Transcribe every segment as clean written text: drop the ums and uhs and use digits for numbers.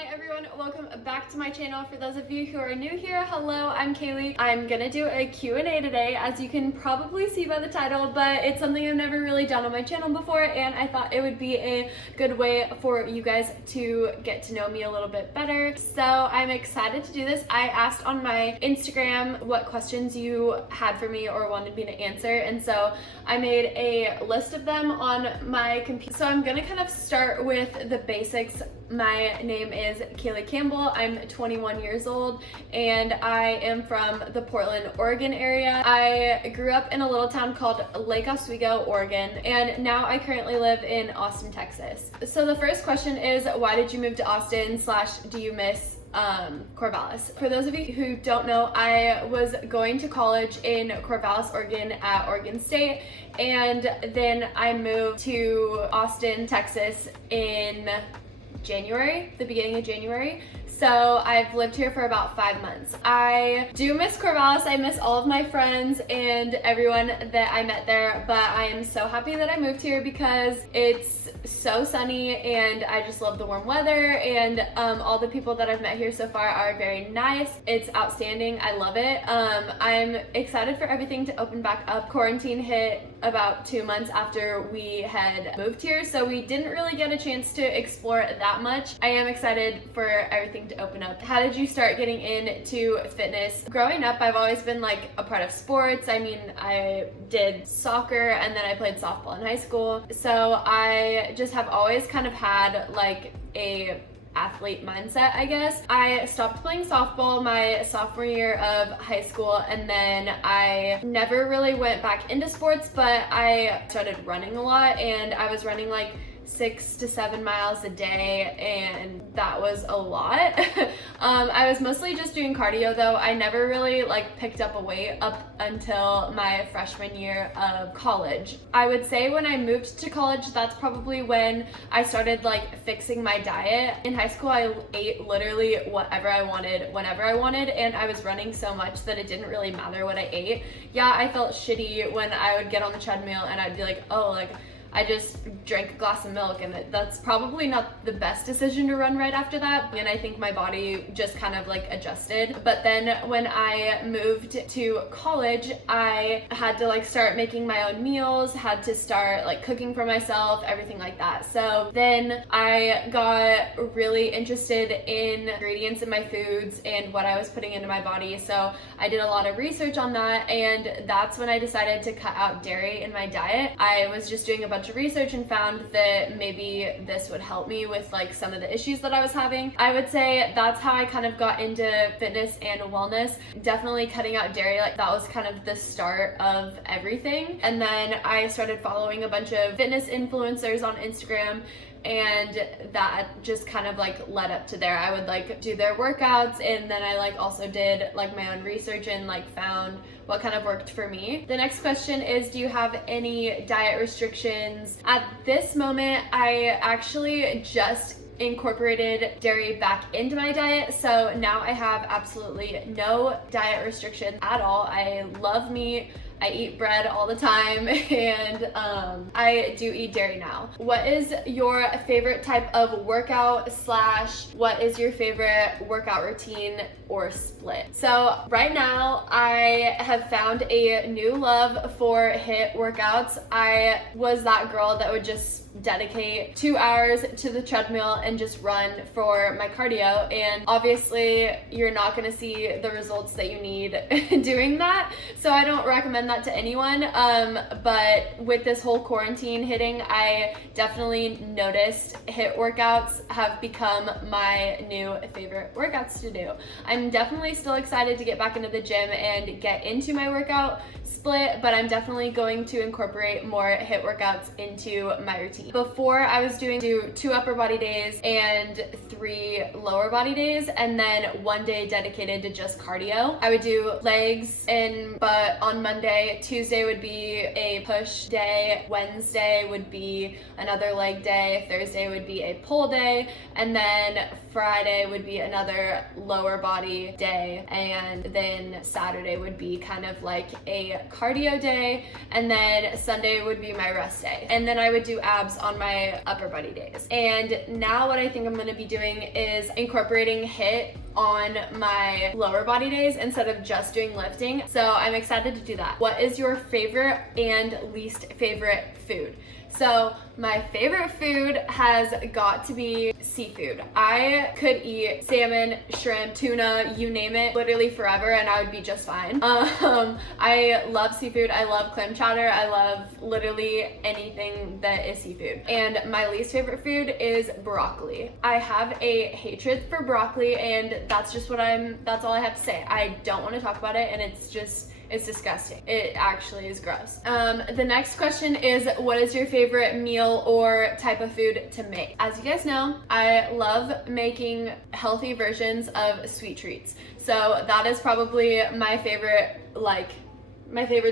Hi everyone, welcome back to my channel. For those of you who are new here, hello, I'm Kaylee. I'm gonna do a Q&A today, as you can probably see by the title, but it's something I've never really done on my channel before, and I thought it would be a good way for you guys to get to know me a little bit better. So I'm excited to do this. I asked on my Instagram what questions you had for me or wanted me to answer, and so I made a list of them on my computer. So I'm gonna kind of start with the basics. My name is Kaylee Campbell. I'm 21 years old and I am from the Portland, Oregon area. I grew up in a little town called Lake Oswego, Oregon, and now I currently live in Austin, Texas. So the first question is, why did you move to Austin / do you miss Corvallis? For those of you who don't know, I was going to college in Corvallis, Oregon at Oregon State, and then I moved to Austin, Texas in January, the beginning of January. So I've lived here for about 5 months. I do miss Corvallis. I miss all of my friends and everyone that I met there, but I am so happy that I moved here because it's so sunny and I just love the warm weather, and all the people that I've met here so far are very nice. It's outstanding. I love it. I'm excited for everything to open back up. Quarantine hit about 2 months after we had moved here, so we didn't really get a chance to explore it that much. I am excited for everything to open up. How did you start getting into fitness? Growing up, I've always been like a part of sports. I mean, I did soccer and then I played softball in high school. So I just have always kind of had like a athlete mindset, I guess. I stopped playing softball my sophomore year of high school, and then I never really went back into sports, but I started running a lot, and I was running like 6 to 7 miles a day, and that was a lot. I was mostly just doing cardio though. I never really like picked up a weight up until my freshman year of college. I would say when I moved to college, that's probably when I started like fixing my diet. In high school, I ate literally whatever I wanted, whenever I wanted, and I was running so much that it didn't really matter what I ate. Yeah, I felt shitty when I would get on the treadmill and I'd be like, oh, like I just drank a glass of milk, and that's probably not the best decision to run right after that. And I think my body just kind of like adjusted. But then when I moved to college, I had to like start making my own meals, had to start like cooking for myself, everything like that. So then I got really interested in ingredients in my foods and what I was putting into my body. So I did a lot of research on that, and that's when I decided to cut out dairy in my diet. I was just doing a bunch of research and found that maybe this would help me with like some of the issues that I was having. I would say that's how I kind of got into fitness and wellness. Definitely cutting out dairy, like that was kind of the start of everything. And then I started following a bunch of fitness influencers on Instagram, and that just kind of like led up to there. I would like do their workouts, and then I like also did like my own research and like found what kind of worked for me. The next question is, do you have any diet restrictions? At this moment, I actually just incorporated dairy back into my diet, so now I have absolutely no diet restrictions at all. I love meat, I eat bread all the time, and I do eat dairy now. What is your favorite type of workout / what is your favorite workout routine or split? So right now I have found a new love for HIIT workouts. I was that girl that would just dedicate 2 hours to the treadmill and just run for my cardio, and obviously you're not going to see the results that you need doing that, so I don't recommend that to anyone. But with this whole quarantine hitting, I definitely noticed HIIT workouts have become my new favorite workouts to do. I'm definitely still excited to get back into the gym and get into my workout split, but I'm definitely going to incorporate more HIIT workouts into my routine. Before, I was doing 2 upper body days and 3 lower body days, and then 1 day dedicated to just cardio. I would do legs, but on Monday day. Tuesday would be a push day. Wednesday would be another leg day. Thursday would be a pull day. And then Friday would be another lower body day. And then Saturday would be kind of like a cardio day. And then Sunday would be my rest day. And then I would do abs on my upper body days. And now what I think I'm gonna be doing is incorporating HIIT on my lower body days instead of just doing lifting. So I'm excited to do that. What is your favorite and least favorite food? So my favorite food has got to be seafood. I could eat salmon, shrimp, tuna, you name it, literally forever, and I would be just fine. I love seafood. I love clam chowder. I love literally anything that is seafood. And my least favorite food is broccoli. I have a hatred for broccoli, and that's all I have to say. I don't want to talk about it, and it's disgusting. It actually is gross. The next question is, what is your favorite meal or type of food to make? As you guys know, I love making healthy versions of sweet treats. So that is probably my favorite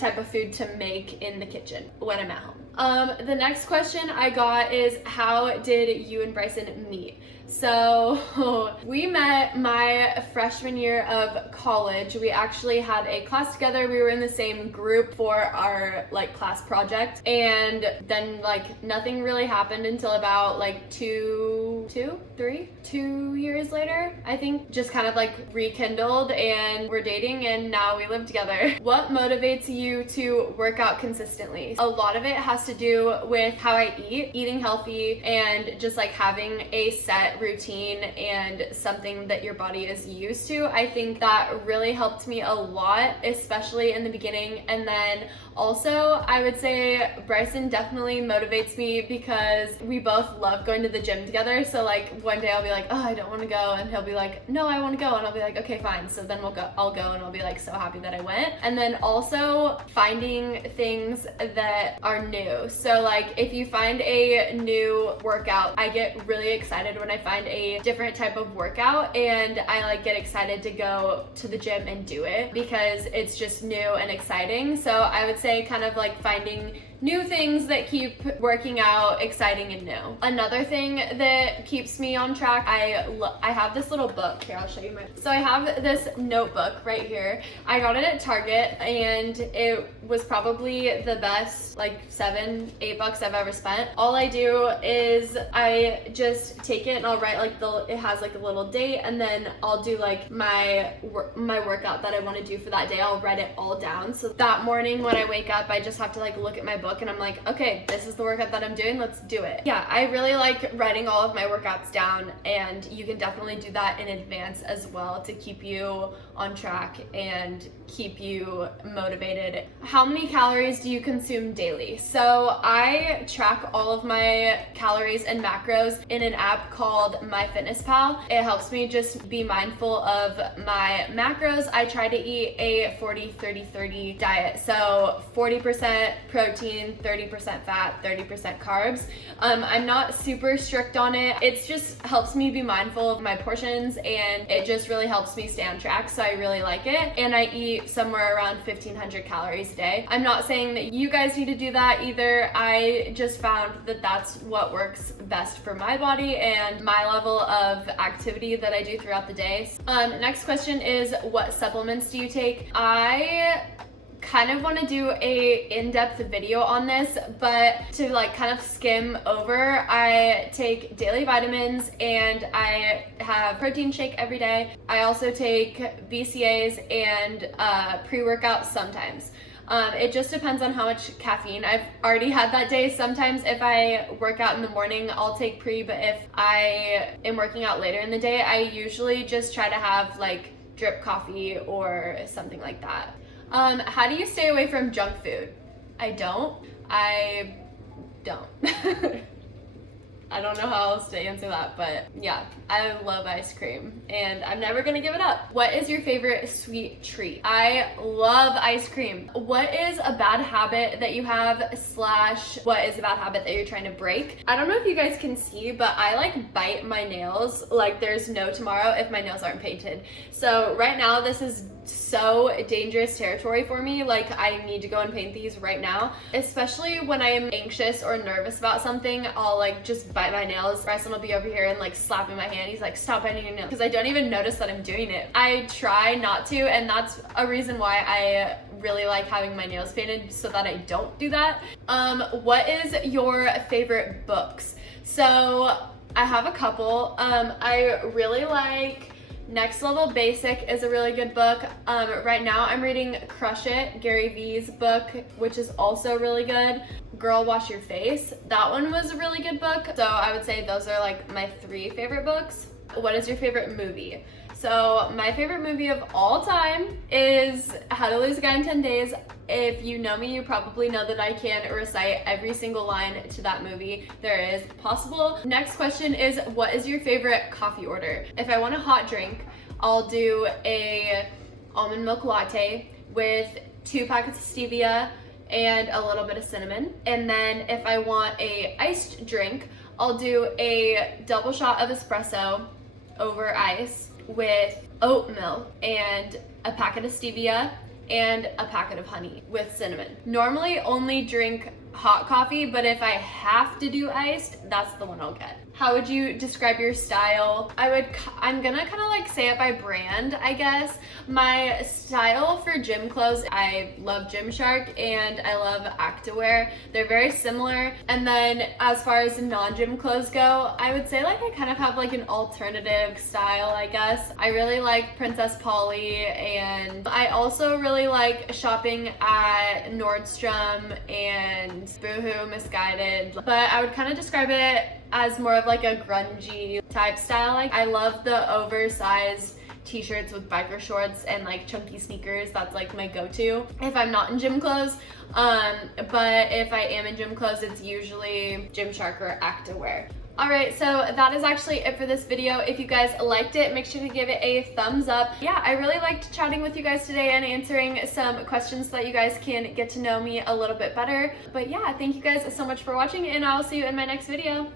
type of food to make in the kitchen when I'm at home. The next question I got is, how did you and Bryson meet? So we met my freshman year of college. We actually had a class together. We were in the same group for our class project, and then nothing really happened until about 2 years later, I think. Just kind of rekindled, and we're dating, and now we live together. What motivates you to work out consistently? A lot of it has to do with how I eat, eating healthy, and just having a set routine and something that your body is used to. I think that really helped me a lot, especially in the beginning. And then also, I would say Bryson definitely motivates me because we both love going to the gym together. So one day I'll be like, oh, I don't want to go, and he'll be like, no, I want to go, and I'll be like, okay, fine. So then I'll go, and I'll be so happy that I went. And then also finding things that are new. So if you find a new workout, I get really excited when I find a different type of workout, and I get excited to go to the gym and do it because it's just new and exciting. So I would say kind of finding new things that keep working out exciting and new. Another thing that keeps me on track, I have this little book here. I'll show you so I have this notebook right here. I got it at Target, and it was probably the best $7-8 I've ever spent. All I do is I just take it and I'll write it has a little date, and then I'll do my workout that I want to do for that day. I'll write it all down. So that morning when I wake up, I just have to look at my book, and I'm okay, this is the workout that I'm doing, let's do it. Yeah, I really like writing all of my workouts down, and you can definitely do that in advance as well to keep you on track and keep you motivated. How many calories do you consume daily? So I track all of my calories and macros in an app called MyFitnessPal. It helps me just be mindful of my macros. I try to eat a 40-30-30 diet. So 40% protein, 30% fat, 30% carbs. I'm not super strict on it. It just helps me be mindful of my portions, and it just really helps me stay on track. So I really like it. And I eat somewhere around 1,500 calories a day. I'm not saying that you guys need to do that either. I just found that that's what works best for my body and my level of activity that I do throughout the day. Next question is, what supplements do you take? I kind of want to do a in-depth video on this, but to kind of skim over, I take daily vitamins, and I have protein shake every day. I also take BCAAs and pre-workout sometimes. It just depends on how much caffeine I've already had that day. Sometimes if I work out in the morning, I'll take pre, but if I am working out later in the day, I usually just try to have drip coffee or something like that. How do you stay away from junk food? I don't. I don't know how else to answer that, but yeah, I love ice cream, and I'm never gonna give it up. What is your favorite sweet treat? I love ice cream. What is a bad habit that you have / what is a bad habit that you're trying to break? I don't know if you guys can see, but I bite my nails there's no tomorrow if my nails aren't painted. So right now this is so dangerous territory for me. Like, I need to go and paint these right now, especially when I am anxious or nervous about something. I'll like just bite my nails. Bryson will be over here and like slapping my hand. He's like, stop biting your nails, because I don't even notice that I'm doing it. I try not to, and that's a reason why I really like having my nails painted, so that I don't do that. What is your favorite books? So I have a couple. I really like Next Level Basic is a really good book. Right now I'm reading Crush It, Gary Vee's book, which is also really good. Girl Wash Your Face, that one was a really good book. So I would say those are like my 3 favorite books. What is your favorite movie? So my favorite movie of all time is How to Lose a Guy in 10 Days. If you know me, you probably know that I can recite every single line to that movie there is possible. Next question is, what is your favorite coffee order? If I want a hot drink, I'll do a almond milk latte with 2 packets of stevia and a little bit of cinnamon. And then if I want a iced drink, I'll do a double shot of espresso over ice with oat milk and a packet of stevia and a packet of honey with cinnamon. Normally only drink hot coffee, but if I have to do iced, that's the one I'll get. How would you describe your style? I'm gonna kind of like say it by brand, I guess. My style for gym clothes, I love Gymshark and I love activewear. They're very similar. And then as far as non-gym clothes go, I would say like I kind of have like an alternative style, I guess. I really like Princess Polly, and I also really like shopping at Nordstrom and Boohoo, Misguided. But I would kind of describe it as more of like a grungy type style. Like, I love the oversized t-shirts with biker shorts and like chunky sneakers. That's like my go-to if I'm not in gym clothes. But if I am in gym clothes, it's usually Gymshark or activewear. Alright, so that is actually it for this video. If you guys liked it, make sure to give it a thumbs up. Yeah, I really liked chatting with you guys today and answering some questions so that you guys can get to know me a little bit better. But yeah, thank you guys so much for watching, and I'll see you in my next video.